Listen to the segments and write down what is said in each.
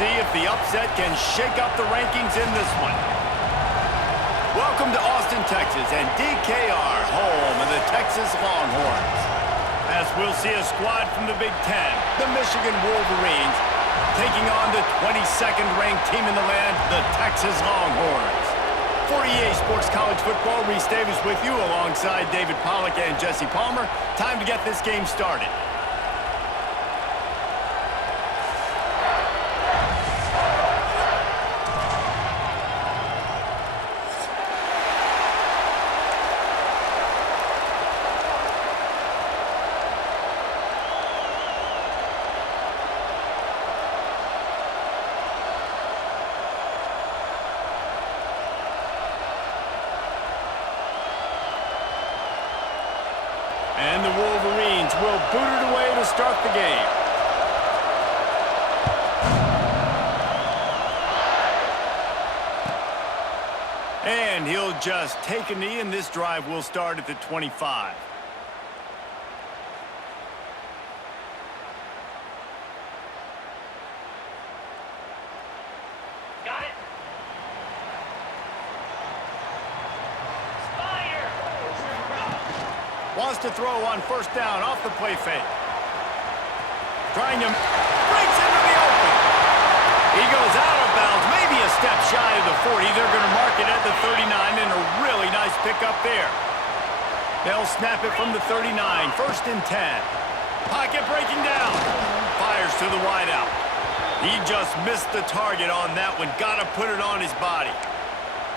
see if the upset can shake up the rankings in this one. Welcome to Austin, Texas, and DKR, home of the Texas Longhorns. As we'll see a squad from the Big Ten, the Michigan Wolverines, taking on the 22nd ranked team in the land, the Texas Longhorns. For EA Sports College Football, Reese Davis with you alongside David Pollack and Jesse Palmer. Time to get this game started. And the Wolverines will boot it away to start the game. And he'll just take a knee, and this drive will start at the 25. Wants to throw on first down off the play fake. Trying to breaks into the open. He goes out of bounds, maybe a step shy of the 40. They're going to mark it at the 39, and a really nice pickup there. They'll snap it from the 39, first and 10. Pocket breaking down. Fires to the wideout. He just missed the target on that one. Got to put it on his body.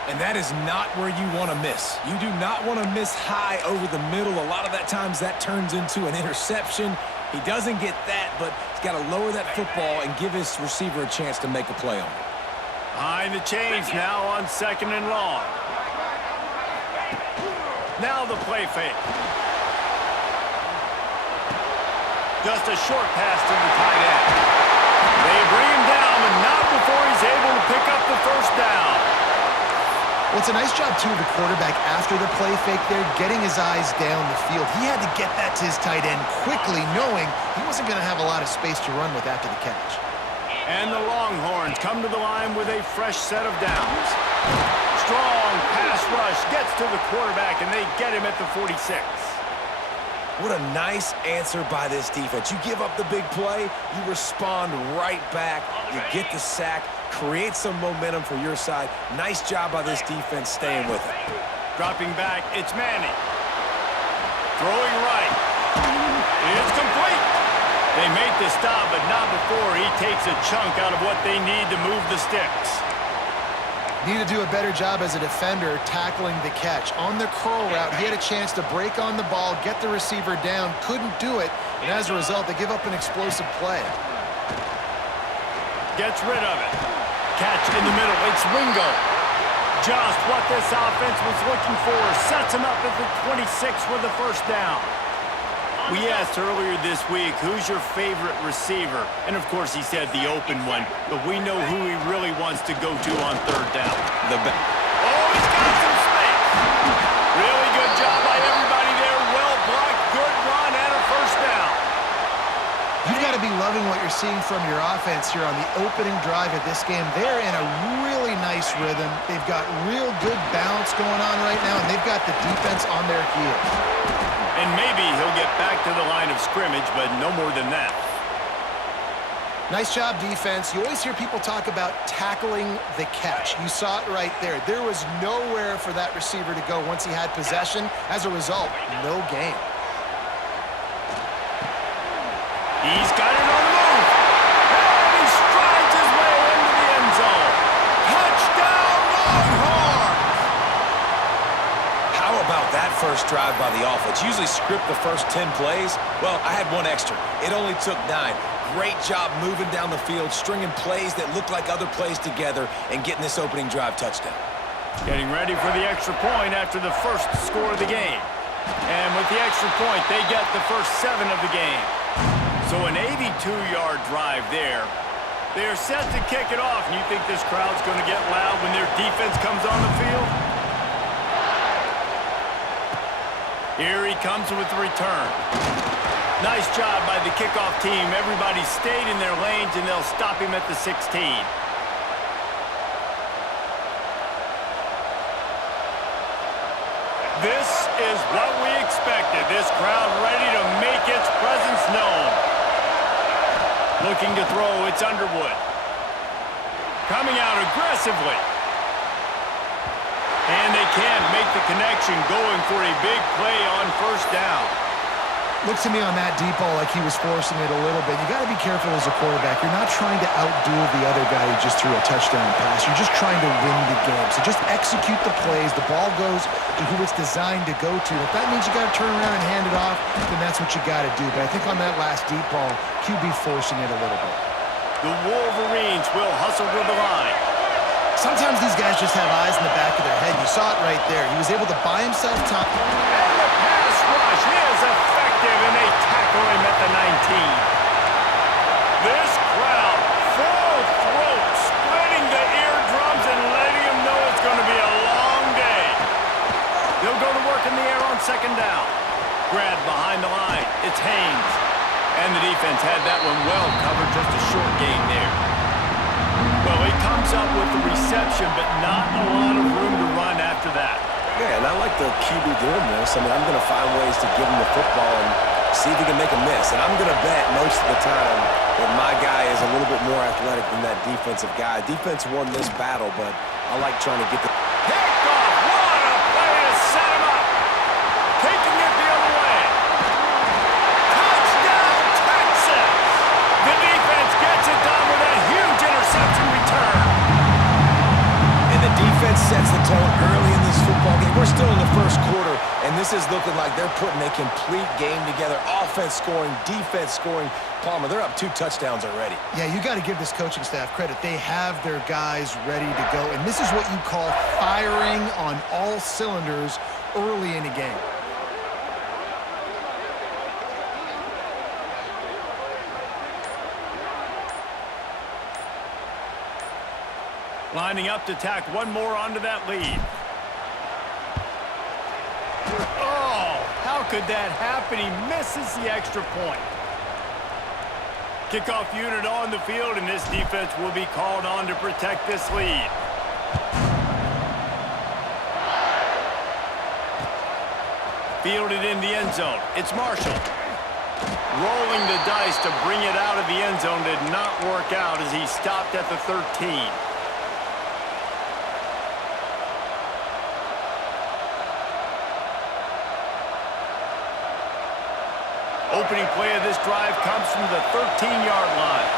And that is not where you want to miss. You do not want to miss high over the middle. A lot of that times that turns into an interception. He doesn't get that, but he's got to lower that football and give his receiver a chance to make a play on it. Behind the chains now on second and long. Now the play fake. Just a short pass to the tight end. They bring him down, but not before he's able to pick up the first down. Well, it's a nice job, too, of the quarterback after the play fake there, getting his eyes down the field. He had to get that to his tight end quickly, knowing he wasn't going to have a lot of space to run with after the catch. And the Longhorns come to the line with a fresh set of downs. Strong pass rush gets to the quarterback, and they get him at the 46. What a nice answer by this defense. You give up the big play, you respond right back, you get the sack, create some momentum for your side. Nice job by this defense staying with it. Dropping back, it's Manning. Throwing right. It's complete. They make the stop, but not before he takes a chunk out of what they need to move the sticks. Need to do a better job as a defender tackling the catch. On the curl route, he had a chance to break on the ball, get the receiver down, couldn't do it, and as a result, they give up an explosive play. Gets rid of it. Catch in the middle. It's Wingo. Just what this offense was looking for. Sets him up at the 26 with the first down. We asked earlier this week, who's your favorite receiver? And, of course, he said the open one. But we know who he really wants to go to on third down. Oh, he's got some space. Really good job by everybody there. Well blocked, good run, and a first down. You've got to be loving what you're seeing from your offense here on the opening drive of this game. They're in a really nice rhythm. They've got real good balance going on right now, and they've got the defense on their heels. And maybe he'll get back to the line of scrimmage, but no more than that. Nice job, defense. You always hear people talk about tackling the catch. You saw it right there. There was nowhere for that receiver to go once he had possession. As a result, no gain. He's got it on the move. And he strides his way into the end zone. Touchdown, Longhorns! How about that first drive by the offense? Usually script the first 10 plays. Well, I had one extra. It only took 9. Great job moving down the field, stringing plays that look like other plays together, and getting this opening drive touchdown. Getting ready for the extra point after the first score of the game. And with the extra point, they get the first 7 of the game. So an 82-yard drive there. They are set to kick it off, and you think this crowd's going to get loud when their defense comes on the field? Here he comes with the return. Nice job by the kickoff team. Everybody stayed in their lanes, and they'll stop him at the 16. This is what we expected. This crowd ready to make its presence known. Looking to throw, it's Underwood. Coming out aggressively. And they can't make the connection, going for a big play on first down. Looks to me on that deep ball like he was forcing it a little bit. You got to be careful as a quarterback. You're not trying to outduel the other guy who just threw a touchdown pass. You're just trying to win the game. So just execute the plays. The ball goes to who it's designed to go to. If that means you got to turn around and hand it off, then that's what you got to do. But I think on that last deep ball, QB forcing it a little bit. The Wolverines will hustle to the line. Sometimes these guys just have eyes in the back of their head. You saw it right there. He was able to buy himself time. And the pass rush is effective, and they tackle him at the 19. This crowd, full throat, splitting the eardrums and letting him know it's going to be a long day. They'll go to work in the air on second down. Grab behind the line. It's Haynes. And the defense had that one well covered, just a short gain there. Well, he comes up with the reception, but not a lot of room to run after that. Yeah, and I like the QB doing this. I mean, I'm going to find ways to give him the football and see if he can make a miss. And I'm going to bet most of the time that my guy is a little bit more athletic than that defensive guy. Defense won this battle, but I like trying to get the... Picked off! What a play to set him up! Taking it the other way. Touchdown, Texas! The defense gets it done with a huge interception return. And the defense sets the tone early in this football game. We're still in the first quarter, and this is looking like they're putting a complete game together. Offense scoring, defense scoring. Palmer, they're up 2 touchdowns already. Yeah, you got to give this coaching staff credit. They have their guys ready to go, and this is what you call firing on all cylinders early in a game. Lining up to tack one more onto that lead. Oh, how could that happen? He misses the extra point. Kickoff unit on the field, and this defense will be called on to protect this lead. Fielded in the end zone. It's Marshall. Rolling the dice to bring it out of the end zone did not work out as he stopped at the 13. Opening play of this drive comes from the 13-yard line.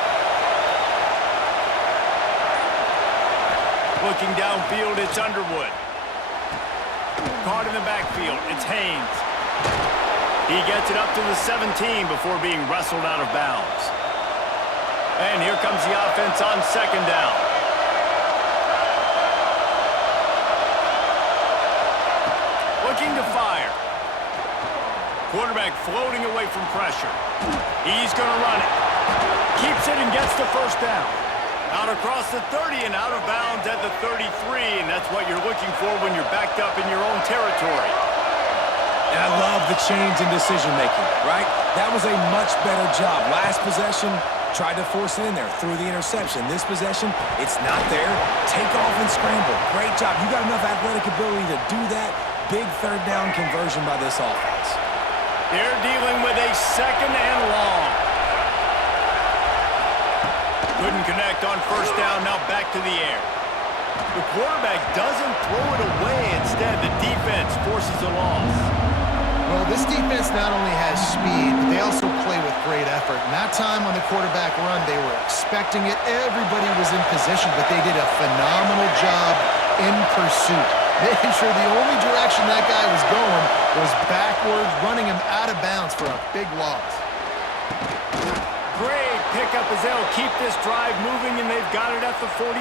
Looking downfield, it's Underwood. Caught in the backfield, it's Haynes. He gets it up to the 17 before being wrestled out of bounds. And here comes the offense on second down. Looking to fire. Quarterback floating away from pressure. He's going to run it. Keeps it and gets the first down. Out across the 30 and out of bounds at the 33, and that's what you're looking for when you're backed up in your own territory. And I love the change in decision-making, right? That was a much better job. Last possession, tried to force it in there, threw the interception. This possession, it's not there. Take off and scramble. Great job. You got enough athletic ability to do that. Big third down conversion by this offense. They're dealing with a second and long. Couldn't connect on first down, now back to the air. The quarterback doesn't throw it away. Instead, the defense forces a loss. Well, this defense not only has speed, but they also play with great effort. And that time on the quarterback run, they were expecting it. Everybody was in position, but they did a phenomenal job in pursuit. Making sure the only direction that guy was going was backwards, running him out of bounds for a big loss. Great pickup as they'll keep this drive moving, and they've got it at the 45.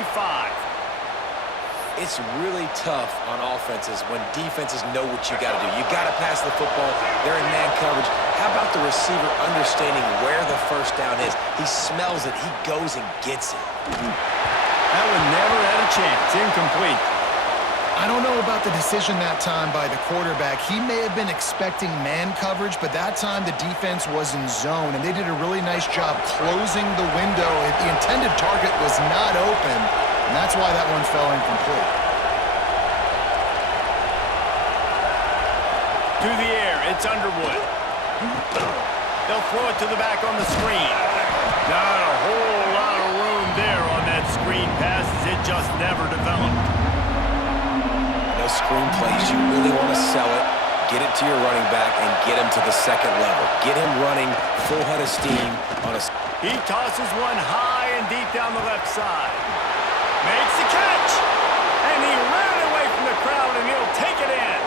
It's really tough on offenses when defenses know what you got to do. You got to pass the football. They're in man coverage. How about the receiver understanding where the first down is? He smells it. He goes and gets it. That one never had a chance. Incomplete. I don't know about the decision that time by the quarterback. He may have been expecting man coverage, but that time the defense was in zone, and they did a really nice job closing the window. The intended target was not open, and that's why that one fell incomplete. To the air, it's Underwood. They'll throw it to the back on the screen. Not a whole lot of room there on that screen pass, as it just never developed. Those screen plays, you really want to sell it, get it to your running back, and get him to the second level. Get him running full head of steam on a... He tosses one high and deep down the left side. Makes the catch! And he ran away from the crowd, and he'll take it in.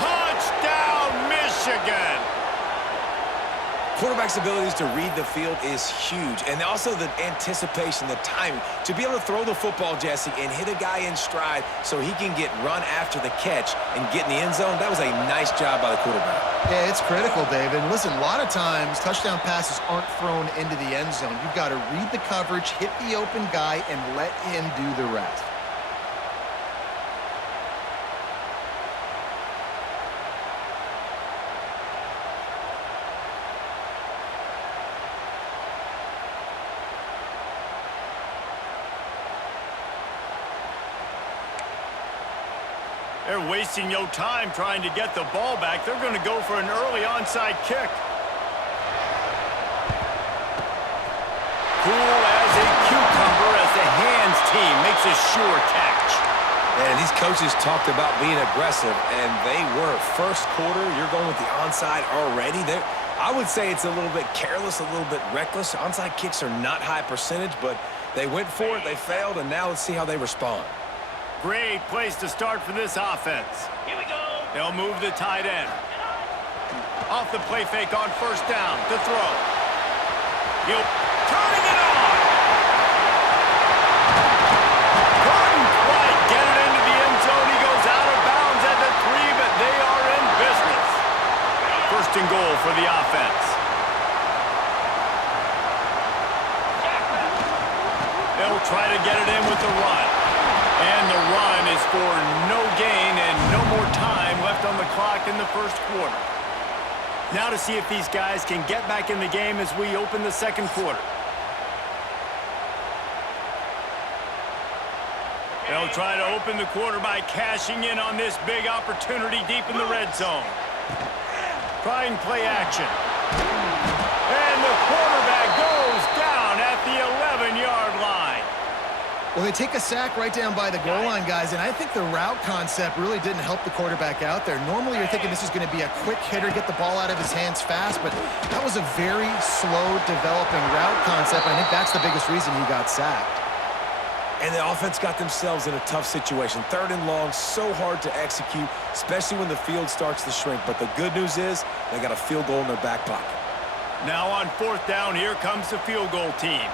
Touchdown, Michigan! Quarterback's abilities to read the field is huge, and also the anticipation, the timing. To be able to throw the football, Jesse, and hit a guy in stride so he can get run after the catch and get in the end zone, that was a nice job by the quarterback. Yeah, it's critical, David. And listen, a lot of times touchdown passes aren't thrown into the end zone. You've got to read the coverage, hit the open guy, and let him do the rest. They're wasting no time trying to get the ball back. They're going to go for an early onside kick. Cool as a cucumber as the hands team makes a sure catch. And these coaches talked about being aggressive, and they were. First quarter, you're going with the onside already. I would say it's a little bit careless, a little bit reckless. Onside kicks are not high percentage, but they went for it, they failed, and now let's see how they respond. Great place to start for this offense. Here we go. They'll move the tight end. Off the play fake on first down to throw. He'll turning it on. Couldn't quite get it into the end zone. He goes out of bounds at the 3, but they are in business. First and goal for the offense. They'll try to get it in with the run. And the run is for no gain and no more time left on the clock in the first quarter. Now to see if these guys can get back in the game as we open the second quarter. They'll try to open the quarter by cashing in on this big opportunity deep in the red zone. Trying play action. And the quarterback goes down at the 11-yard line. Well, they take a sack right down by the goal line, guys, and I think the route concept really didn't help the quarterback out there. Normally, you're thinking this is going to be a quick hitter, get the ball out of his hands fast, but that was a very slow developing route concept, and I think that's the biggest reason he got sacked. And the offense got themselves in a tough situation. Third and long, so hard to execute, especially when the field starts to shrink. But the good news is they got a field goal in their back pocket. Now on fourth down, here comes the field goal team.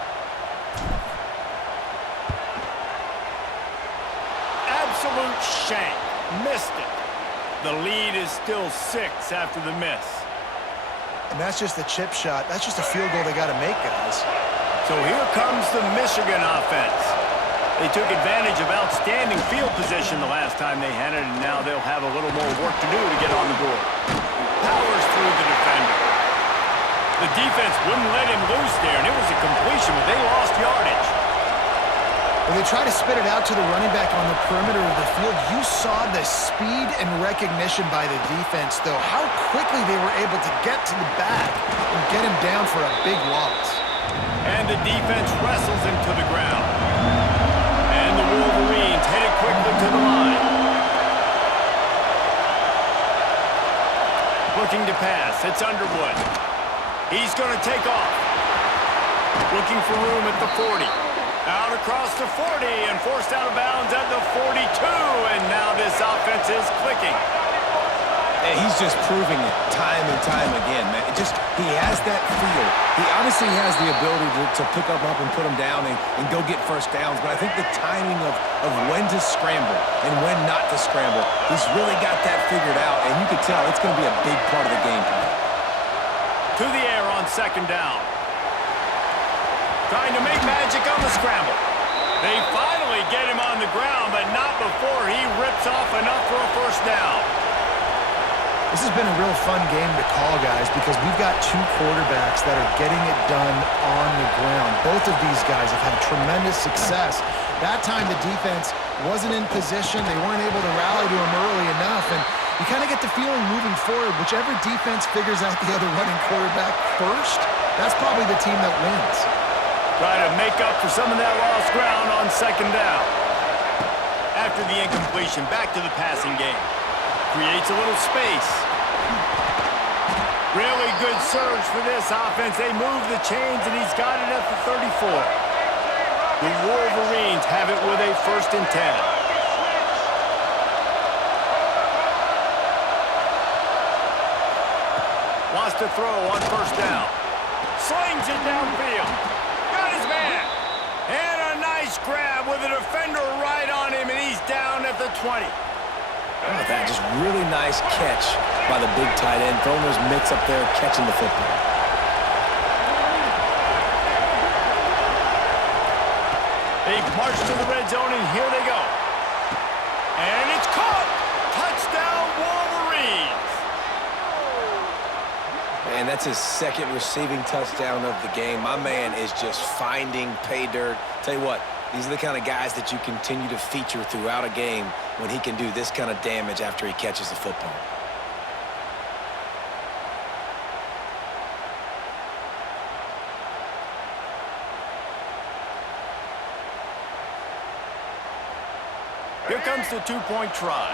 Absolute shank. Missed it. The lead is still 6 after the miss. And that's just the chip shot. That's just a field goal they got to make, guys. So here comes the Michigan offense. They took advantage of outstanding field position the last time they had it, and now they'll have a little more work to do to get on the board. Powers through the defender. The defense wouldn't let him loose there, and it was a completion, but they lost yardage. When they try to spit it out to the running back on the perimeter of the field, you saw the speed and recognition by the defense, though. How quickly they were able to get to the back and get him down for a big loss. And the defense wrestles him to the ground. And the Wolverines headed quickly to the line. Looking to pass. It's Underwood. He's going to take off. Looking for room at the 40. Out across the 40 and forced out of bounds at the 42. And now this offense is clicking. And he's just proving it time and time again, man. He has that feel. He obviously has the ability to pick up and put him down and go get first downs. But I think the timing of when to scramble and when not to scramble, he's really got that figured out. And you can tell it's going to be a big part of the game plan. To the air on second down. Trying to make magic on the scramble. They finally get him on the ground, but not before he rips off an first down. This has been a real fun game to call, guys, because we've got two quarterbacks that are getting it done on the ground. Both of these guys have had tremendous success. That time the defense wasn't in position. They weren't able to rally to him early enough, and you kind of get the feeling moving forward, whichever defense figures out the other running quarterback first, that's probably the team that wins. Try to make up for some of that lost ground on second down. After the incompletion, back to the passing game. Creates a little space. Really good surge for this offense. They move the chains, and he's got it at the 34. The Wolverines have it with a 1st and 10. Wants to throw on 1st down. Slings it downfield. Got his man. And a nice grab with a defender right on him, and he's down at the 20. Oh, that just really nice catch by the big tight end, throwing those mitts up there, catching the football. They march to the red zone, and here they go. And it's caught. Touchdown, Wolverines. Man, that's his 2nd receiving touchdown of the game. My man is just finding pay dirt. Tell you what, these are the kind of guys that you continue to feature throughout a game when he can do this kind of damage after he catches the football. Here comes the 2-point try.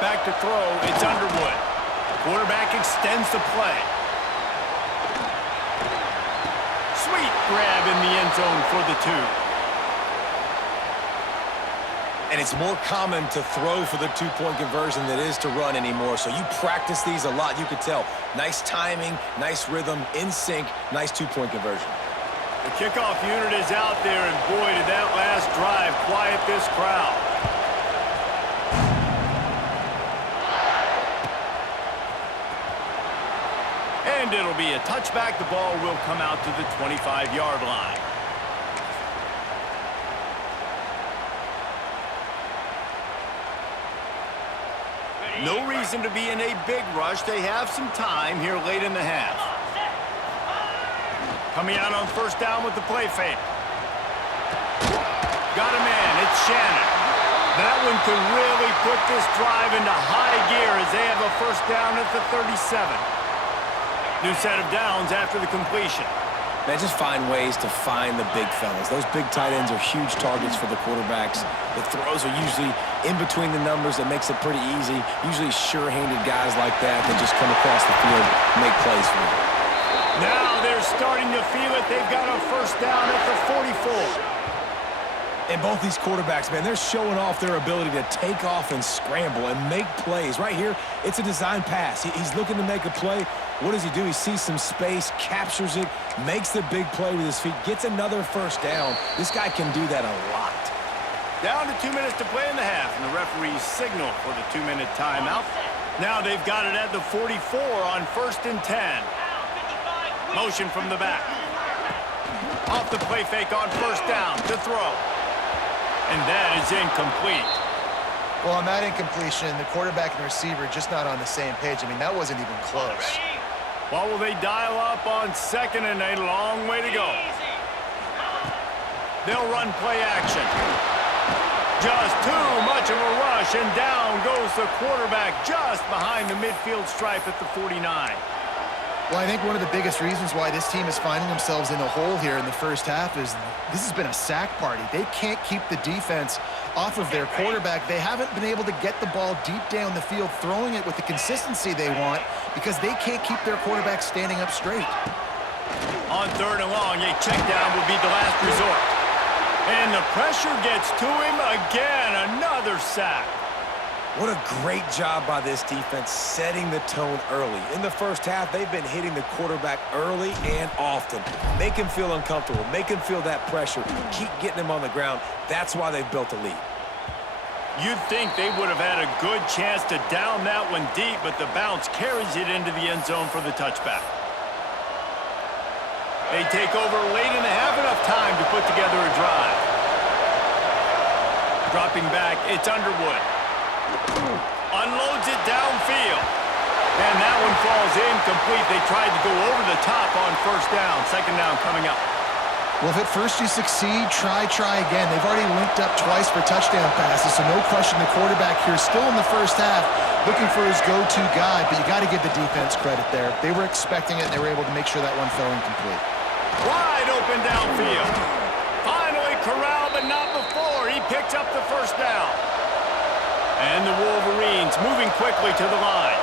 Back to throw, it's Underwood. Quarterback extends the play. Sweet grab in the end zone for the 2. And it's more common to throw for the 2-point conversion than it is to run anymore. So you practice these a lot. You could tell. Nice timing, nice rhythm, in sync, nice 2-point conversion. The kickoff unit is out there, and boy, did that last drive quiet this crowd. And it'll be a touchback. The ball will come out to the 25-yard line. No reason to be in a big rush. They have some time here late in the half. Coming out on 1st down with the play fake. Got a man. It's Shannon. That one could really put this drive into high gear as they have a 1st down at the 37. New set of downs after the completion. Man, just find ways to find the big fellas. Those big tight ends are huge targets for the quarterbacks. The throws are usually in between the numbers. That makes it pretty easy. Usually sure-handed guys like that just come across the field and make plays for you. Now they're starting to feel it. They've got a 1st down at the 44. And both these quarterbacks, man, they're showing off their ability to take off and scramble and make plays. Right here, it's a design pass. He's looking to make a play. What does he do? He sees some space, captures it, makes the big play with his feet, gets another 1st down. This guy can do that a lot. Down to 2 minutes to play in the half, and the referees signal for the 2-minute timeout. Now they've got it at the 44 on 1st and 10. Motion from the back. Off the play fake on 1st down to throw. And that is incomplete. Well, on that incompletion, the quarterback and receiver just not on the same page. I mean, that wasn't even close. Well, will they dial up on 2nd and a long way to go? They'll run play action. Just too much of a rush, and down goes the quarterback just behind the midfield stripe at the 49. Well, I think one of the biggest reasons why this team is finding themselves in a hole here in the 1st half is this has been a sack party. They can't keep the defense off of their quarterback. They haven't been able to get the ball deep down the field, throwing it with the consistency they want because they can't keep their quarterback standing up straight. On 3rd and long, a check down will be the last resort. And the pressure gets to him again. Another sack. What a great job by this defense setting the tone early. In the 1st half, they've been hitting the quarterback early and often. Make him feel uncomfortable. Make him feel that pressure. Keep getting him on the ground. That's why they've built a lead. You'd think they would have had a good chance to down that one deep, but the bounce carries it into the end zone for the touchback. They take over late and they have enough time to put together a drive. Dropping back, it's Underwood. Unloads it downfield. And that one falls incomplete. They tried to go over the top on first down. Second down coming up. Well, if at first you succeed, try again. They've already linked up twice for touchdown passes, so no question the quarterback here still in the first half looking for his go-to guy, but you got to give the defense credit there. They were expecting it, and they were able to make sure that one fell incomplete. Wide open downfield. Finally corralled, but not before. He picks up the first down. And the Wolverines moving quickly to the line.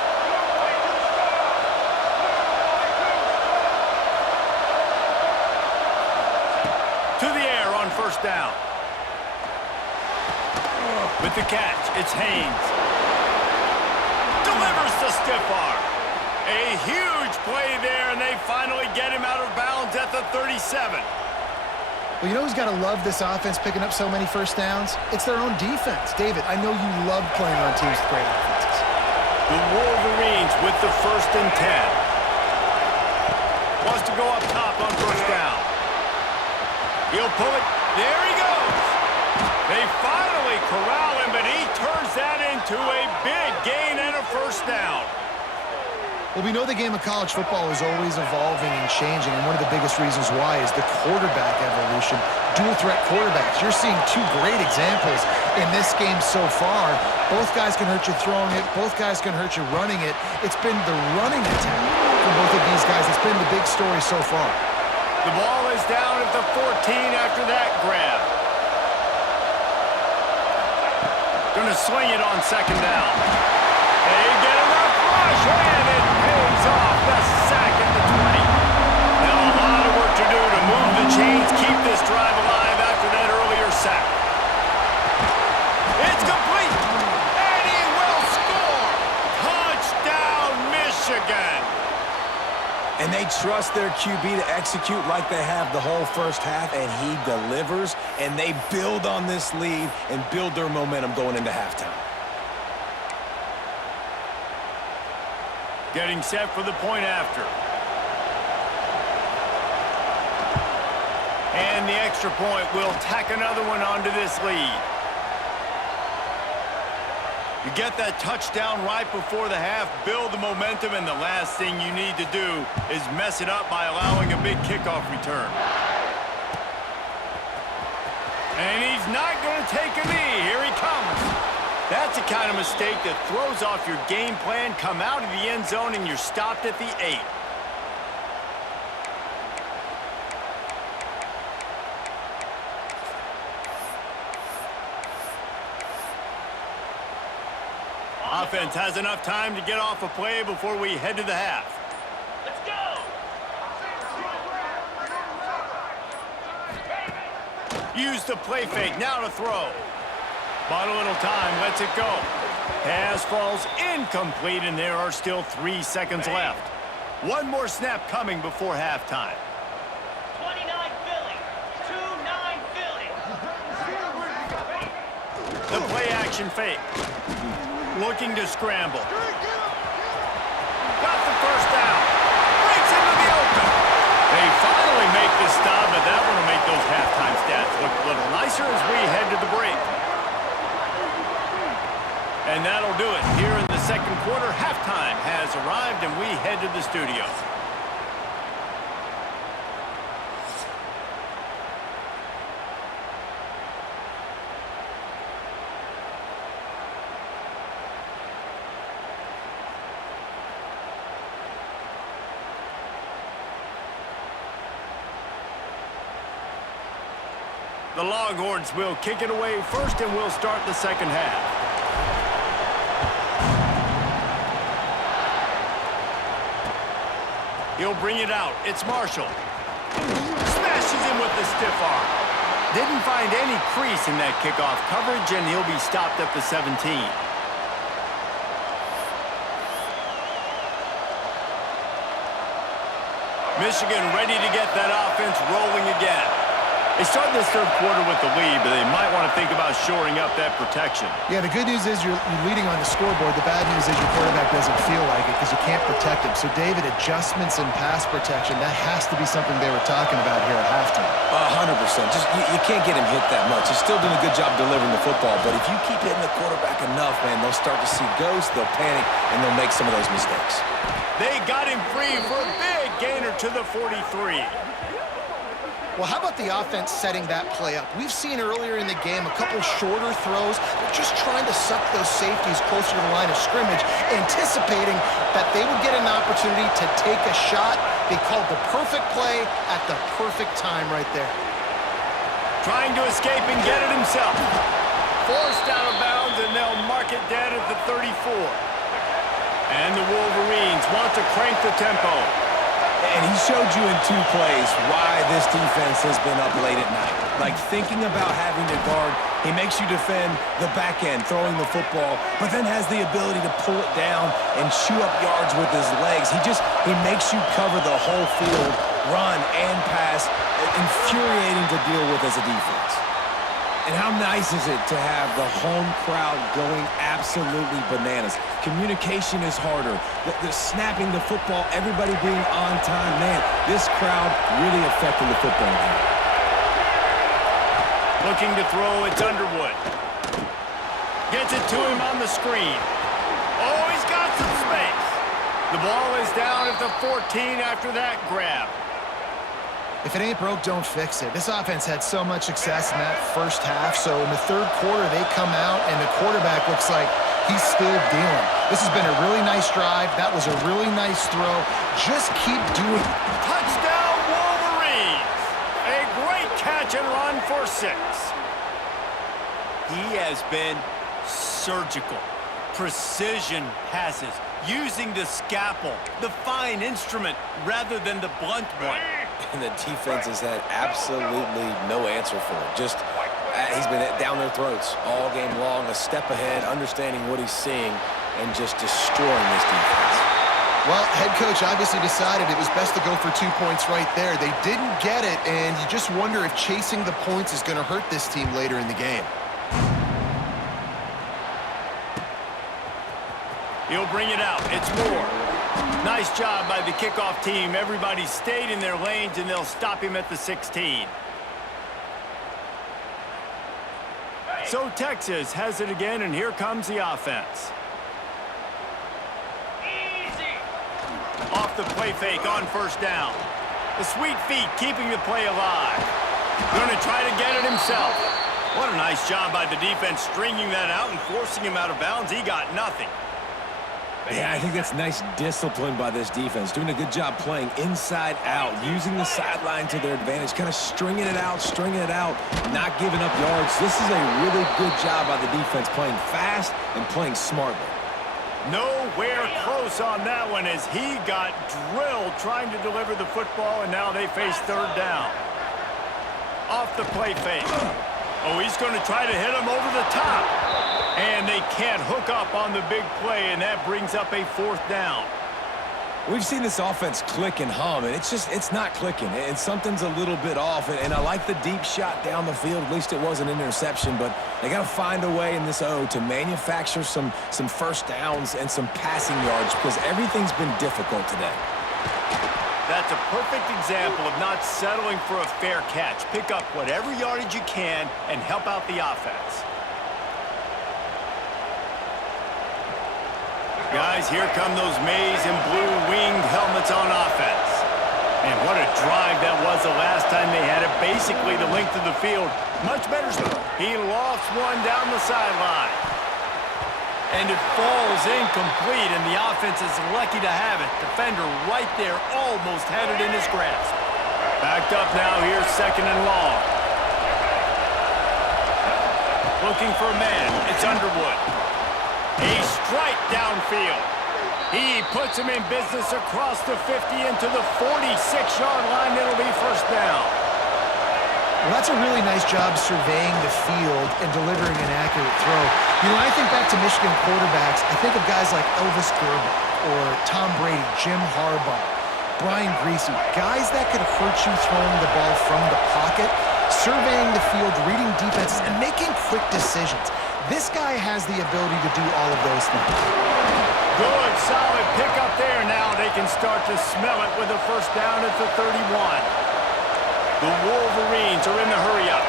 To the air on first down. With the catch, it's Haynes. Delivers the stiff arm. A huge play there, and they finally get him out of bounds at the 37. Well, you know who's got to love this offense picking up so many first downs? It's their own defense. David, I know you love playing on teams with great offenses. The Wolverines with the 1st and 10. Wants to go up top on first down. He'll pull it. There he goes. They finally corral him, but he turns that into a big gain and a first down. Well, we know the game of college football is always evolving and changing, and one of the biggest reasons why is the quarterback evolution. Dual-threat quarterbacks. You're seeing two great examples in this game so far. Both guys can hurt you throwing it. Both guys can hurt you running it. It's been the running attack for both of these guys. It's been the big story so far. The ball is down at the 14 after that grab. Going to swing it on second down. They get enough rush, and it pays off. The sack at the 20. Now a lot of work to do to move the chains, keep this drive alive after that earlier sack. It's complete, and he will score. Touchdown, Michigan. And they trust their QB to execute like they have the whole first half, and he delivers, and they build on this lead and build their momentum going into halftime. Getting set for the point after. And the extra point will tack another one onto this lead. You get that touchdown right before the half, build the momentum, and the last thing you need to do is mess it up by allowing a big kickoff return. And he's not going to take a knee. Here he comes. That's the kind of mistake that throws off your game plan. Come out of the end zone, and you're stopped at the 8. Offense has enough time to get off a play before we head to the half. Let's go! Use the play fake, now to throw. Bought a little time, lets it go. Pass falls incomplete, and there are still 3 seconds left. One more snap coming before halftime. 29 Philly, 2-9 Philly. The play action fake. Looking to scramble. Got the first down. Breaks into the open. They finally make the stop, but that one will make those halftime stats look a little nicer as we head to the break. And that'll do it. Here in the second quarter, halftime has arrived, and we head to the studio. The Longhorns will kick it away first, and we'll start the second half. He'll bring it out. It's Marshall. Smashes him with the stiff arm. Didn't find any crease in that kickoff coverage, and he'll be stopped at the 17. Michigan ready to get that offense rolling again. They started this third quarter with the lead, but they might want to think about shoring up that protection. Yeah, the good news is you're leading on the scoreboard. The bad news is your quarterback doesn't feel like it because you can't protect him. So, David, adjustments in pass protection, that has to be something they were talking about here at halftime. 100%. Just you can't get him hit that much. He's still doing a good job delivering the football, but if you keep hitting the quarterback enough, man, they'll start to see ghosts, they'll panic, and they'll make some of those mistakes. They got him free for a big gainer to the 43. Well, how about the offense setting that play up? We've seen earlier in the game a couple shorter throws. They're just trying to suck those safeties closer to the line of scrimmage, anticipating that they would get an opportunity to take a shot. They called the perfect play at the perfect time right there. Trying to escape and get it himself. Forced out of bounds, and they'll mark it dead at the 34. And the Wolverines want to crank the tempo. And he showed you in 2 plays why this defense has been up late at night. Like, thinking about having to guard, he makes you defend the back end, throwing the football, but then has the ability to pull it down and chew up yards with his legs. He makes you cover the whole field, run and pass. Infuriating to deal with as a defense. And how nice is it to have the home crowd going absolutely bananas? Communication is harder. The snapping the football, everybody being on time. Man, this crowd really affecting the football game. Looking to throw, it's Underwood. Gets it to him on the screen. Oh, he's got some space. The ball is down at the 14 after that grab. If it ain't broke, don't fix it. This offense had so much success in that first half, so in the third quarter, they come out, and the quarterback looks like he's still dealing. This has been a really nice drive. That was a really nice throw. Just keep doing it. Touchdown, Wolverines! A great catch and run for 6. He has been surgical. Precision passes, using the scalpel, the fine instrument, rather than the blunt one. And the defense has had absolutely no answer for it. Just, he's been down their throats all game long, a step ahead, understanding what he's seeing, and just destroying this defense. Well, head coach obviously decided it was best to go for 2 points right there. They didn't get it, and you just wonder if chasing the points is going to hurt this team later in the game. He'll bring it out. It's Moore. Nice job by the kickoff team. Everybody stayed in their lanes, and they'll stop him at the 16. So Texas has it again, and here comes the offense. Easy. Off the play fake on first down. The sweet feet keeping the play alive. Going to try to get it himself. What a nice job by the defense stringing that out and forcing him out of bounds. He got nothing. Yeah, I think that's nice discipline by this defense. Doing a good job playing inside out, using the sideline to their advantage, kind of stringing it out, not giving up yards. This is a really good job by the defense, playing fast and playing smartly. Nowhere close on that one as he got drilled trying to deliver the football, and now they face third down. Off the play fake. Oh, he's going to try to hit him over the top. And they can't hook up on the big play, and that brings up a 4th down. We've seen this offense click and hum, and it's not clicking, and something's a little bit off. And I like the deep shot down the field. At least it was an interception, but they got to find a way in this O to manufacture some first downs and some passing yards because everything's been difficult today. That's a perfect example of not settling for a fair catch. Pick up whatever yardage you can and help out the offense. Guys, here come those maize and blue winged helmets on offense. And what a drive that was the last time they had it, basically the length of the field. Much better. He lofts one down the sideline. And it falls incomplete, and the offense is lucky to have it. Defender right there almost had it in his grasp. Backed up now, here's 2nd and long. Looking for a man, it's Underwood. A strike downfield. He puts him in business across the 50 into the 46-yard line. It'll be first down. Well, that's a really nice job surveying the field and delivering an accurate throw. You know, when I think back to Michigan quarterbacks, I think of guys like Elvis Gerber or Tom Brady, Jim Harbaugh, Brian Griese, guys that could hurt you throwing the ball from the pocket. surveying the field, reading defenses, and making quick decisions. This guy has the ability to do all of those things. Good, solid pickup there. Now they can start to smell it with a first down at the 31. The Wolverines are in the hurry-up.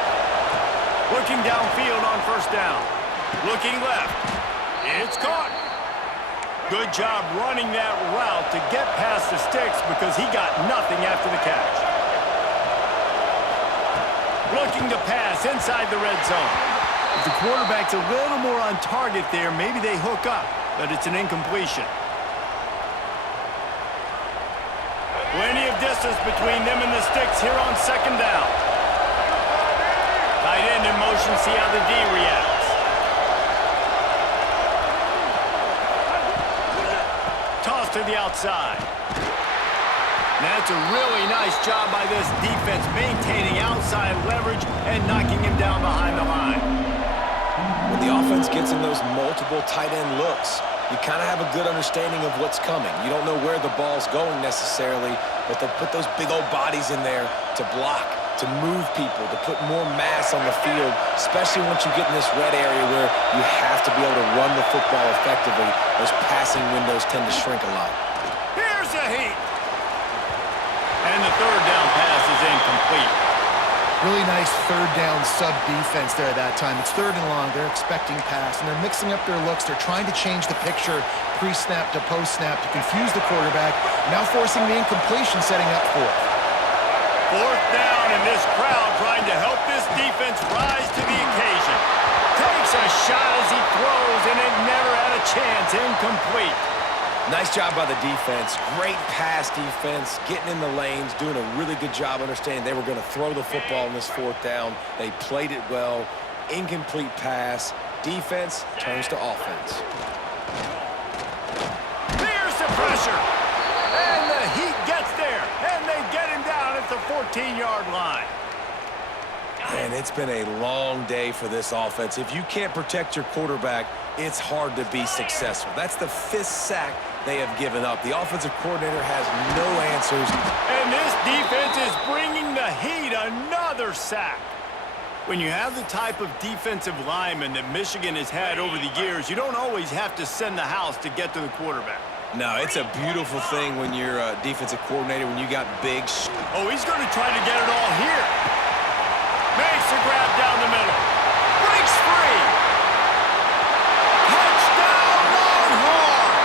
Looking downfield on first down. Looking left. It's caught. Good job running that route to get past the sticks because he got nothing after the catch. Looking to pass inside the red zone. If the quarterback's a little more on target there, maybe they hook up, but it's an incompletion. Plenty of distance between them and the sticks here on second down. Tight end in motion, see how the D reacts. Toss to the outside. That's a really nice job by this defense, maintaining outside leverage and knocking him down behind the line. When the offense gets in those multiple tight end looks, you kind of have a good understanding of what's coming. You don't know where the ball's going necessarily, but they'll put those big old bodies in there to block, to move people, to put more mass on the field, especially once you get in this red area where you have to be able to run the football effectively. Those passing windows tend to shrink a lot. Here's a heat. And the third down pass is incomplete. Really nice third down sub defense there that time. It's third and long. They're expecting pass, and they're mixing up their looks. They're trying to change the picture pre-snap to post-snap to confuse the quarterback, now forcing the incompletion, setting up fourth. Fourth down, and this crowd trying to help this defense rise to the occasion. Takes a shot as he throws, and it never had a chance. Incomplete. Nice job by the defense. Great pass defense, getting in the lanes, doing a really good job understanding they were going to throw the football in this fourth down. They played it well. Incomplete pass. Defense turns to offense. There's the pressure. And the Heat gets there. And they get him down at the 14-yard line. And it's been a long day for this offense. If you can't protect your quarterback, it's hard to be successful. That's the 5th sack they have given up. The offensive coordinator has no answers. And this defense is bringing the Heat another sack. When you have the type of defensive lineman that Michigan has had over the years, you don't always have to send the house to get to the quarterback. No, it's a beautiful thing when you're a defensive coordinator, when you got big... Oh, he's going to try to get it all here. Makes the grab down the middle. Breaks free. Touchdown, Longhorns!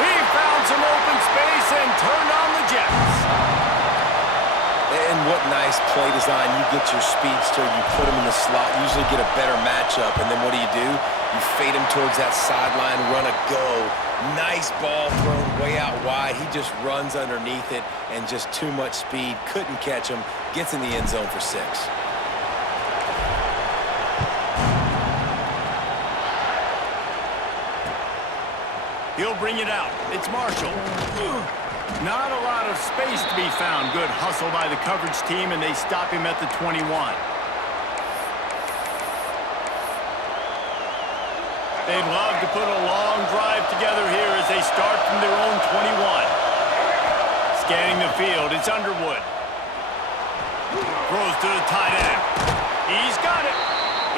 He found some open space and turned on the Jets. And what nice play design. You get your speedster, you put him in the slot, usually get a better matchup, and then what do? You fade him towards that sideline, run a go. Nice ball thrown way out wide. He just runs underneath it, and just too much speed. Couldn't catch him. Gets in the end zone for 6. He'll bring it out. It's Marshall. Not a lot of space to be found. Good hustle by the coverage team, and they stop him at the 21. They'd love to put a long drive together here as they start from their own 21. Scanning the field, it's Underwood. Throws to the tight end. He's got it.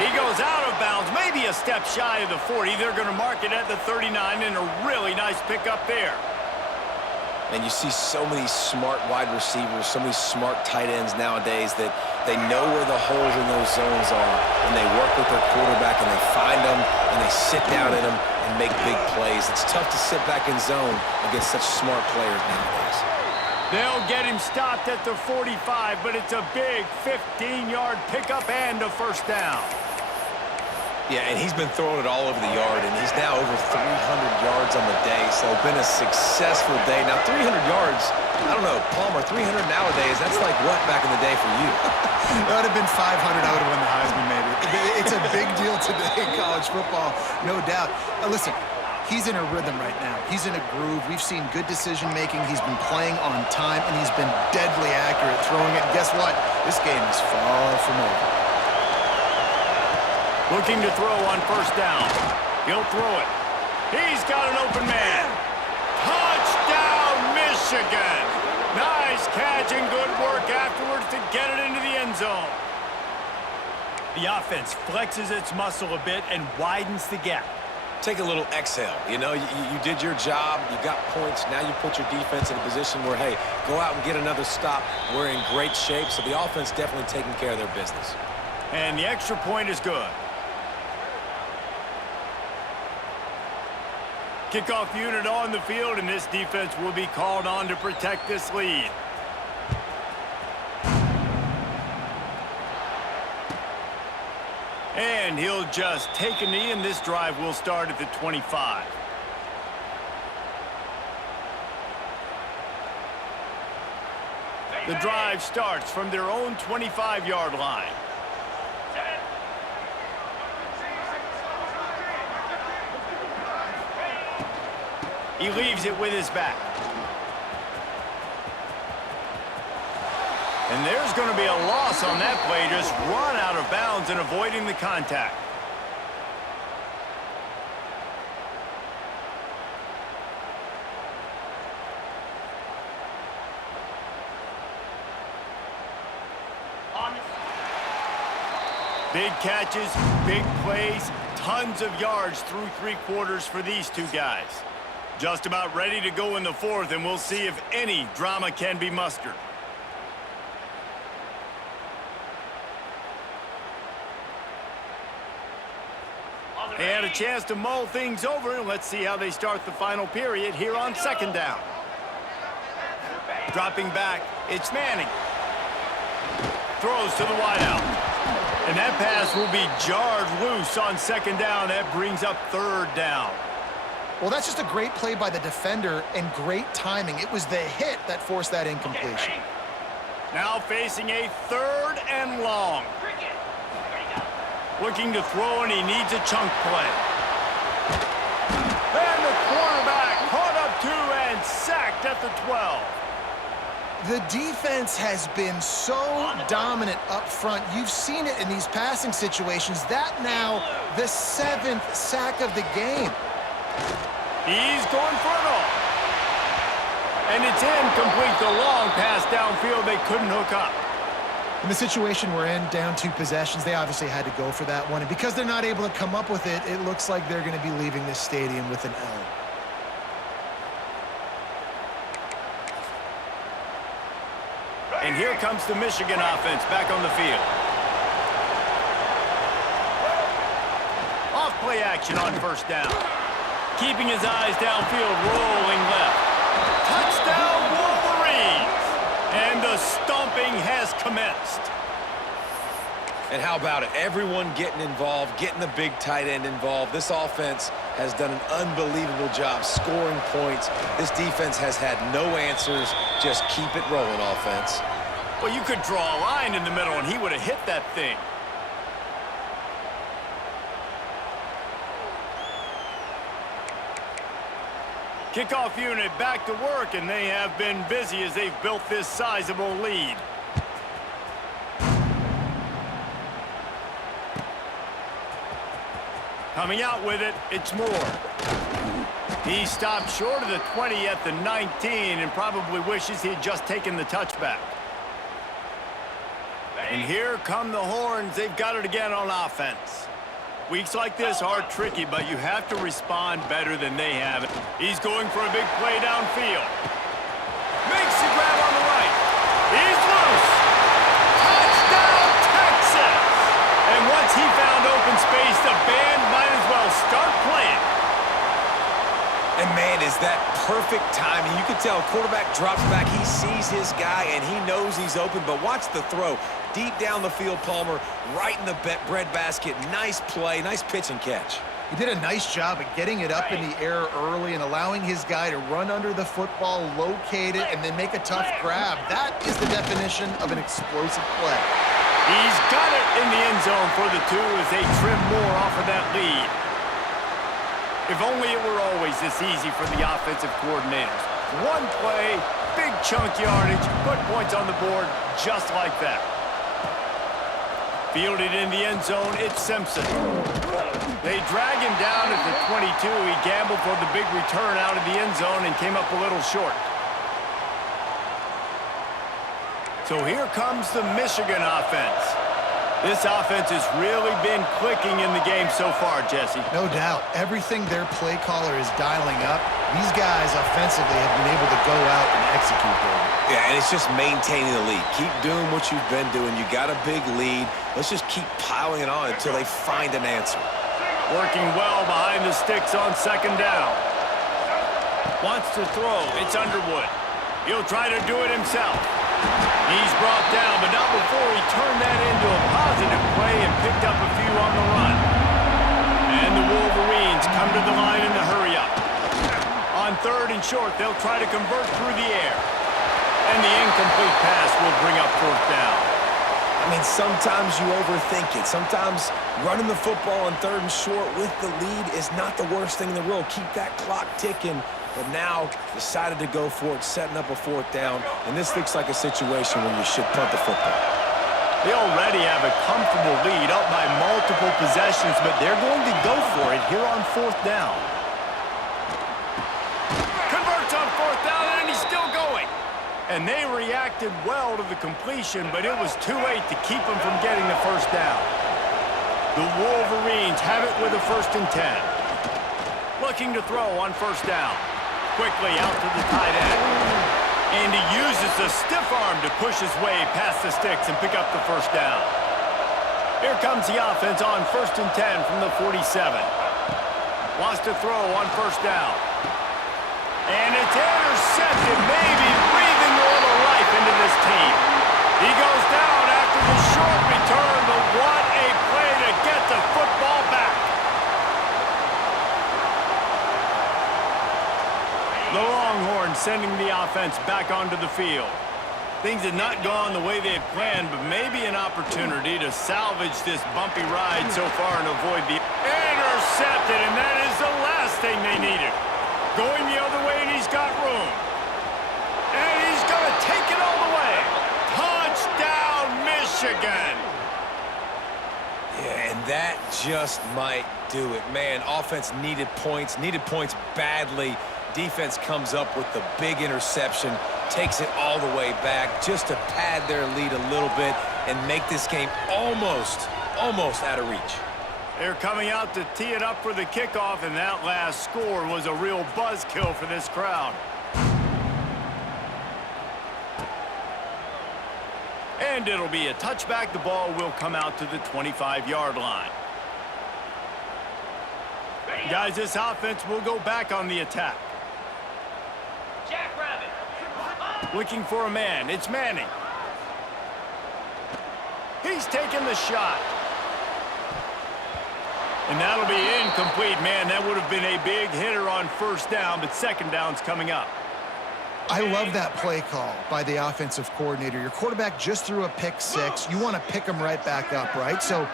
He goes out of bounds, maybe a step shy of the 40. They're going to mark it at the 39, and a really nice pickup there. And you see so many smart wide receivers, so many smart tight ends nowadays that they know where the holes in those zones are, and they work with their quarterback, and they find them, and they sit down in them and make big plays. It's tough to sit back in zone against such smart players nowadays. They'll get him stopped at the 45, but it's a big 15-yard pickup and a first down. Yeah, and he's been throwing it all over the yard, and he's now over 300 yards on the day, so it's been a successful day. Now, 300 yards, I don't know, Palmer, 300 nowadays, that's like what back in the day for you? That would have been 500. I would have won the Heisman, maybe. It's a big deal today in college football, no doubt. Listen, he's in a rhythm right now. He's in a groove. We've seen good decision-making. He's been playing on time, and he's been deadly accurate throwing it. And guess what? This game is far from over. Looking to throw on first down. He'll throw it. He's got an open man. Touchdown, Michigan! Nice catch and good work afterwards to get it into the end zone. The offense flexes its muscle a bit and widens the gap. Take a little exhale. You know, you did your job. You got points. Now you put your defense in a position where, hey, go out and get another stop. We're in great shape, so the offense definitely taking care of their business. And the extra point is good. Kickoff unit on the field, and this defense will be called on to protect this lead. And he'll just take a knee, and this drive will start at the 25. The drive starts from their own 25-yard line. He leaves it with his back. And there's going to be a loss on that play. Just run out of bounds and avoiding the contact. Big catches, big plays, tons of yards through 3 quarters for these two guys. Just about ready to go in the 4th, and we'll see if any drama can be mustered. They had a chance to mull things over, and let's see how they start the final period here on 2nd down. Dropping back, it's Manning. Throws to the wideout. And that pass will be jarred loose on 2nd down. That brings up 3rd down. Well, that's just a great play by the defender and great timing. It was the hit that forced that incompletion. Now facing a 3rd and long. Looking to throw, and he needs a chunk play. And the quarterback caught up 2 and sacked at the 12. The defense has been so dominant up front. You've seen it in these passing situations. That now the 7th sack of the game. He's going for it all. And it's incomplete. The long pass downfield, they couldn't hook up. In the situation we're in, down 2 possessions, they obviously had to go for that one. And because they're not able to come up with it, it looks like they're going to be leaving this stadium with an L. And here comes the Michigan offense back on the field. Off play action on 1st down. Keeping his eyes downfield, rolling left. Touchdown Wolverines! And the stomping has commenced. And how about it? Everyone getting involved, getting the big tight end involved. This offense has done an unbelievable job scoring points. This defense has had no answers. Just keep it rolling, offense. Well, you could draw a line in the middle, and he would have hit that thing. Kickoff unit back to work, and they have been busy as they've built this sizable lead. Coming out with it, it's Moore. He stopped short of the 20 at the 19 and probably wishes he had just taken the touchback. And here come the horns. They've got it again on offense. Weeks like this are tricky, but you have to respond better than they have. He's going for a big play downfield. Makes the grab on the right. He's loose. Touchdown, Texas! And once he found open space, the band might as well start playing. And, man, is that perfect timing. You can tell quarterback drops back. He sees his guy, and he knows he's open. But watch the throw. Deep down the field, Palmer, right in the breadbasket. Nice play, nice pitch and catch. He did a nice job at getting it up in the air early and allowing his guy to run under the football, locate it, and then make a tough grab. That is the definition of an explosive play. He's got it in the end zone for the 2 as they trim more off of that lead. If only it were always this easy for the offensive coordinators. One play, big chunk yardage, put points on the board just like that. Fielded in the end zone, it's Simpson. They drag him down at the 22. He gambled for the big return out of the end zone and came up a little short. So here comes the Michigan offense. This offense has really been clicking in the game so far, Jesse. No doubt. Everything their play caller is dialing up, these guys offensively have been able to go out and execute, David. Yeah, and it's just maintaining the lead. Keep doing what you've been doing. You got a big lead. Let's just keep piling it on until they find an answer. Working well behind the sticks on second down. Wants to throw. It's Underwood. He'll try to do it himself. He's brought down, but not before he turned that into a positive play and picked up a few on the run. And the Wolverines come to the line in the hurry-up. On third and short, they'll try to convert through the air. And the incomplete pass will bring up fourth down. I mean, sometimes you overthink it. Sometimes running the football on third and short with the lead is not the worst thing in the world. Keep that clock ticking. But now decided to go for it, setting up a fourth down. And this looks like a situation where you should punt the football. They already have a comfortable lead up by multiple possessions, but they're going to go for it here on fourth down. Converts on fourth down, and he's still going. And they reacted well to the completion, but it was too late to keep him from getting the first down. The Wolverines have it with a 1st and 10. Looking to throw on first down. Quickly out to the tight end. And he uses the stiff arm to push his way past the sticks and pick up the first down. Here comes the offense on 1st and 10 from the 47. Wants to throw on first down. And it's intercepted, maybe breathing a little life into this team. He goes down after the short return, but what a play to get the football back. The Longhorns sending the offense back onto the field. Things had not gone the way they had planned, but maybe an opportunity to salvage this bumpy ride so far and avoid the intercepted, and that is the last thing they needed. Going the other way, and he's got room. And he's going to take it all the way. Touchdown, Michigan. Yeah, and that just might do it. Man, offense needed points badly. Defense comes up with the big interception, takes it all the way back just to pad their lead a little bit and make this game almost out of reach. They're coming out to tee it up for the kickoff, and that last score was a real buzzkill for this crowd. And it'll be a touchback. The ball will come out to the 25-yard line. Guys, this offense will go back on the attack. Jackrabbit. Looking for a man. It's Manning. He's taking the shot. And that'll be incomplete. Man, that would have been a big hitter on first down, but second down's coming up. I love that play call by the offensive coordinator. Your quarterback just threw a pick six. You want to pick him right back up, right? So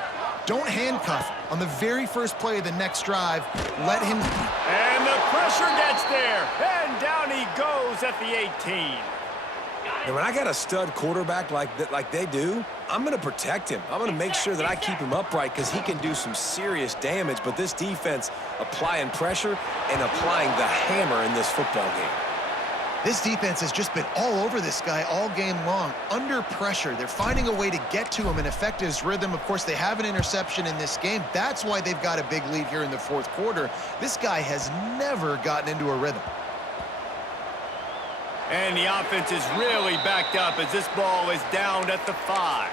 don't handcuff him. On the very first play of the next drive, let him... And the pressure gets there. And down he goes at the 18. And when I got a stud quarterback like they do, I'm going to protect him. I'm going to make sure that I keep him upright because he can do some serious damage. But this defense applying pressure and applying the hammer in this football game. This defense has just been all over this guy all game long. Under pressure, they're finding a way to get to him and affect his rhythm. Of course, they have an interception in this game. That's why they've got a big lead here in the fourth quarter. This guy has never gotten into a rhythm. And the offense is really backed up as this ball is down at the 5.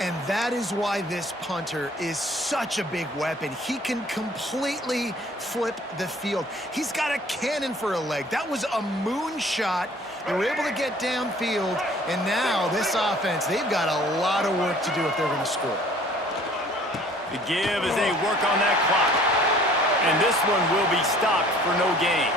And that is why this punter is such a big weapon. He can completely flip the field. He's got a cannon for a leg. That was a moonshot. They were able to get downfield, and now this offense, they've got a lot of work to do if they're going to score. The give as they work on that clock. And this one will be stopped for no gain.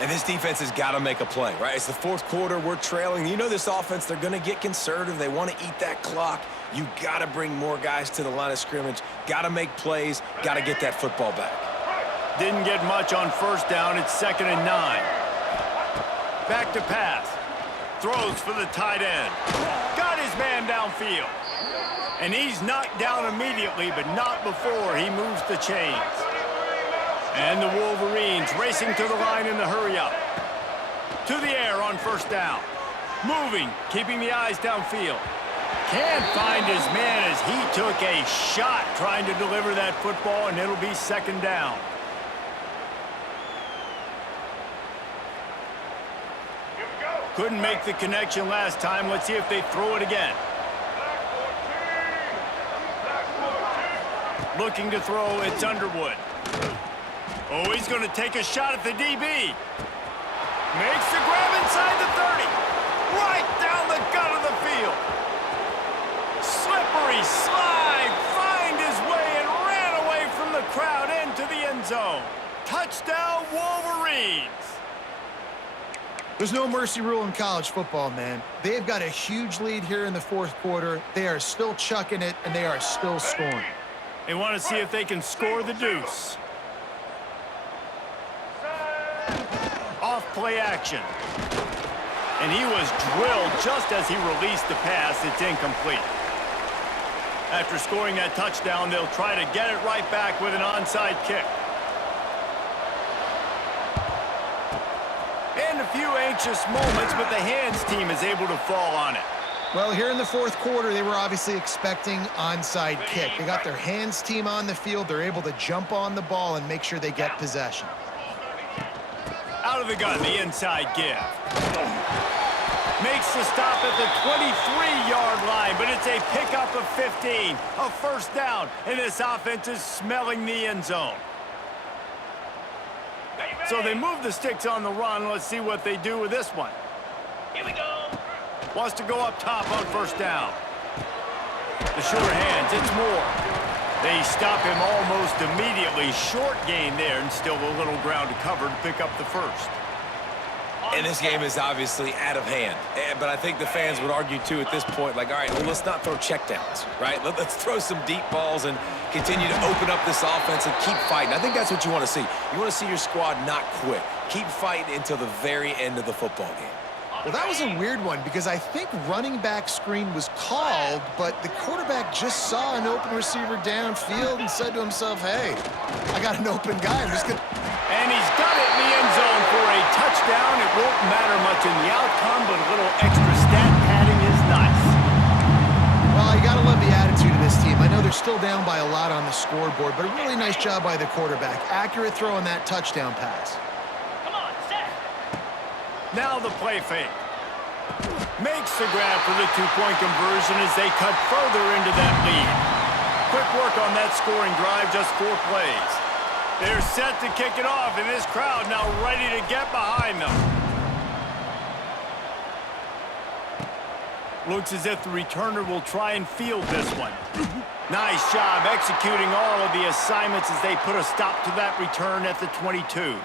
And this defense has got to make a play, right? It's the fourth quarter. We're trailing. You know this offense, they're going to get conservative. They want to eat that clock. You got to bring more guys to the line of scrimmage. Got to make plays. Got to get that football back. Didn't get much on first down. It's 2nd and 9. Back to pass. Throws for the tight end. Got his man downfield. And he's knocked down immediately, but not before he moves the chains. And the Wolverines racing to the line in the hurry-up. To the air on first down. Moving, keeping the eyes downfield. Can't find his man as he took a shot trying to deliver that football, and it'll be second down. Couldn't make the connection last time. Let's see if they throw it again. Looking to throw, it's Underwood. Oh, he's going to take a shot at the DB. Makes the grab inside the 30. Right down the gut of the field. Slippery slide, find his way and ran away from the crowd into the end zone. Touchdown, Wolverines. There's no mercy rule in college football, man. They've got a huge lead here in the fourth quarter. They are still chucking it, and they are still scoring. They want to see if they can score the deuce. Off play action. And he was drilled just as he released the pass. It's incomplete. After scoring that touchdown, they'll try to get it right back with an onside kick. And a few anxious moments, but the hands team is able to fall on it. Well, here in the fourth quarter, they were obviously expecting onside kick. They got their hands team on the field. They're able to jump on the ball and make sure they get possession. Out of the gun, the inside give. Makes the stop at the 23-yard line, but it's a pickup of 15. A first down, and this offense is smelling the end zone. So they move the sticks on the run. Let's see what they do with this one. Here we go. Wants to go up top on first down. The short hands, it's Moore. They stop him almost immediately. Short gain there, and still a little ground to cover to pick up the first. And this game is obviously out of hand. But I think the fans would argue, too, at this point, like, all right, well, let's not throw checkdowns, right? Let's throw some deep balls and continue to open up this offense and keep fighting. I think that's what you want to see. You want to see your squad not quit. Keep fighting until the very end of the football game. Well, that was a weird one because I think running back screen was called, but the quarterback just saw an open receiver downfield and said to himself, hey, I got an open guy. I'm just going to... And he's got it in the end zone for a touchdown. It won't matter much in the outcome, but a little extra stat padding is nice. Well, you got to love the attitude of this team. I know they're still down by a lot on the scoreboard, but a really nice job by the quarterback. Accurate throw on that touchdown pass. Come on, set. Now the play fake. Makes the grab for the two-point conversion as they cut further into that lead. Quick work on that scoring drive, just 4 plays. They're set to kick it off, and this crowd now ready to get behind them. Looks as if the returner will try and field this one. Nice job executing all of the assignments as they put a stop to that return at the 22.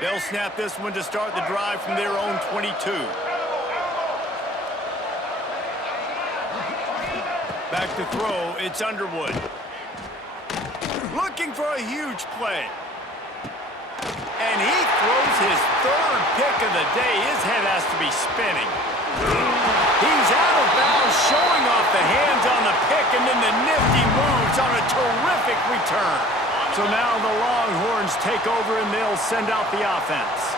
They'll snap this one to start the drive from their own 22. Back to throw, it's Underwood. Looking for a huge play. And he throws his third pick of the day. His head has to be spinning. He's out of bounds, showing off the hands on the pick, and then the nifty moves on a terrific return. So now the Longhorns take over, and they'll send out the offense.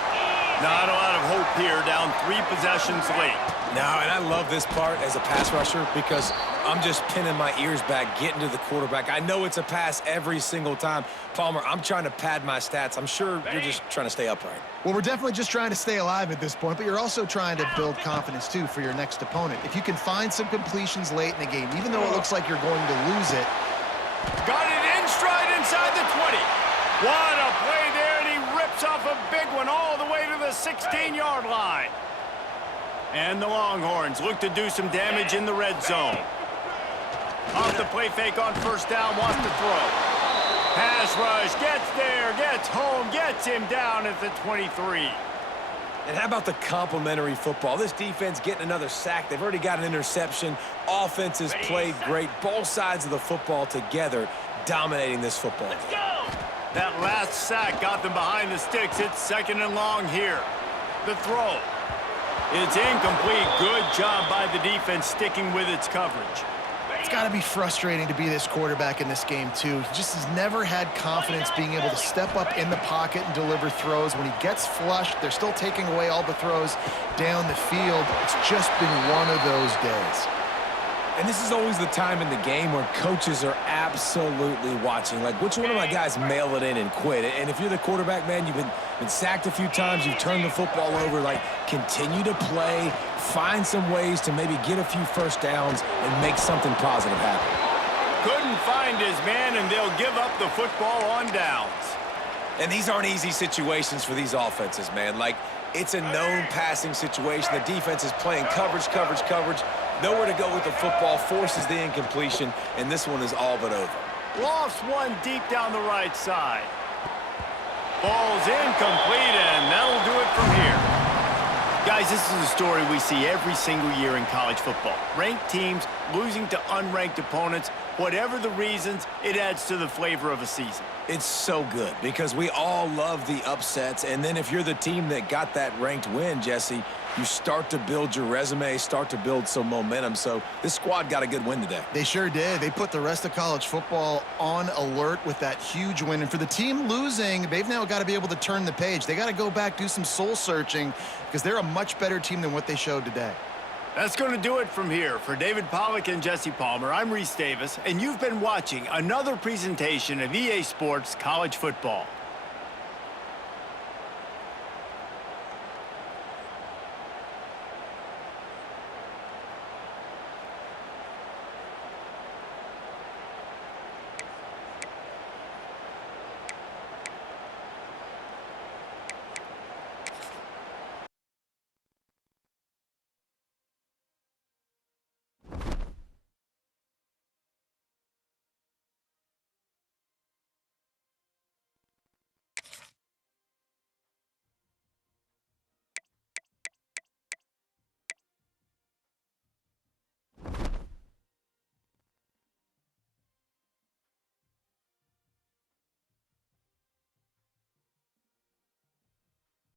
Not a lot of hope here, down 3 possessions late. No, and I love this part as a pass rusher because I'm just pinning my ears back, getting to the quarterback. I know it's a pass every single time. Palmer, I'm trying to pad my stats. I'm sure you're just trying to stay upright. Well, we're definitely just trying to stay alive at this point, but you're also trying to build confidence, too, for your next opponent. If you can find some completions late in the game, even though it looks like you're going to lose it. Got it in stride inside the 20. What a play there, and he rips off a big one all the way to the 16-yard line. And the Longhorns look to do some damage in the red zone. Off the play fake on first down, wants to throw. Pass rush, gets there, gets home, gets him down at the 23. And how about the complimentary football? This defense getting another sack. They've already got an interception. Offense has played great. Both sides of the football together dominating this football game. That last sack got them behind the sticks. It's second and long here. The throw. It's incomplete. Good job by the defense sticking with its coverage. It's got to be frustrating to be this quarterback in this game, too. He just has never had confidence being able to step up in the pocket and deliver throws. When he gets flushed, they're still taking away all the throws down the field. It's just been one of those days. And this is always the time in the game where coaches are absolutely watching. Like, which one of my guys mail it in and quit? And if you're the quarterback, man, you've been sacked a few times, you've turned the football over, like, continue to play, find some ways to maybe get a few first downs and make something positive happen. Couldn't find his man, and they'll give up the football on downs. And these aren't easy situations for these offenses, man. Like, it's a known passing situation. The defense is playing coverage. Nowhere to go with the football, forces the incompletion, and this one is all but over. Lofts one deep down the right side. Ball's incomplete, and that'll do it from here. Guys, this is a story we see every single year in college football. Ranked teams losing to unranked opponents. Whatever the reasons, it adds to the flavor of a season. It's so good because we all love the upsets, and then if you're the team that got that ranked win, Jesse, you start to build your resume, start to build some momentum. So this squad got a good win today. They sure did. They put the rest of college football on alert with that huge win. And for the team losing, they've now got to be able to turn the page. They got to go back, do some soul searching, because they're a much better team than what they showed today. That's going to do it from here. For David Pollack and Jesse Palmer, I'm Reese Davis, and you've been watching another presentation of EA Sports College Football.